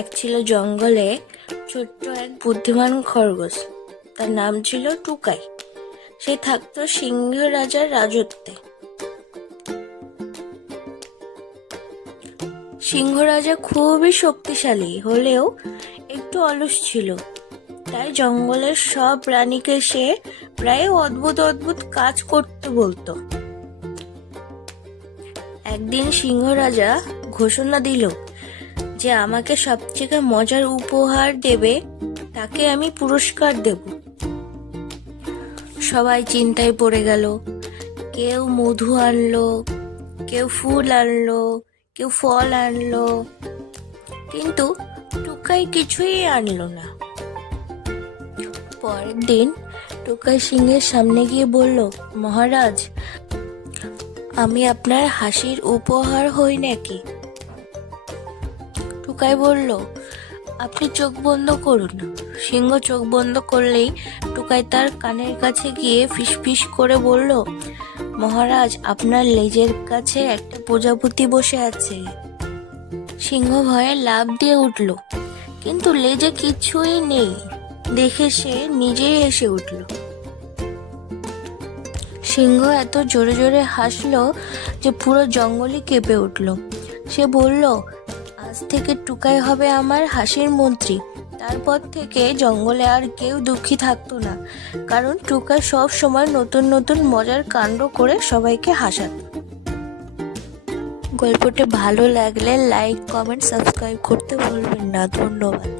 এক ছিল জঙ্গলে ছোট্ট এক বুদ্ধিমান খরগোশ। তার নাম ছিল টুকাই। সে থাকতো সিংহ রাজার রাজত্বে। সিংহ রাজা খুবই শক্তিশালী হলেও একটু অলস ছিল। তাই জঙ্গলের সব প্রাণীকে সে প্রায় অদ্ভুত অদ্ভুত কাজ করতে বলতো। একদিন সিংহ রাজা ঘোষণা দিল যে আমাকে সবথেকে মজার উপহার দেবে তাকে আমি পুরস্কার দেব। সবাই চিন্তায় পড়ে গেল। কেউ মধু আনলো, কেউ ফুল আনলো, কেউ ফল আনলো, কিন্তু টুকাই কিছুই আনলো না। পরের দিন টুকাই সিংহের সামনে গিয়ে বলল, মহারাজ, আমি আপনার হাসির উপহার হই নাকি? টুকাই বলল, আপনি চোখ বন্ধ করুন। সিংহ চোখ বন্ধ করলেই টুকাই তার কানের কাছে গিয়ে ফিসফিস করে বলল, মহারাজ, আপনার লেজের কাছে একটা প্রজাপতি বসে আছে। সিংহ ভয়ে লাফ দিয়ে উঠল, কিন্তু লেজে কিছুই নেই দেখে সে নিজেই হেসে উঠল। সিংহ এত জোরে জোরে হাসলো যে পুরো জঙ্গলই কেঁপে উঠল। সে বলল, আজ থেকে টুকাই হবে আমার হাসির মন্ত্রী। তারপর থেকে জঙ্গলে আর কেউ দুঃখী থাকতো না, কারণ টুকাই সব সময় নতুন নতুন মজার কাণ্ড করে সবাইকে হাসাতো। গল্পটা ভালো লাগলে লাইক, কমেন্ট, সাবস্ক্রাইব করতে ভুলবেন না। ধন্যবাদ।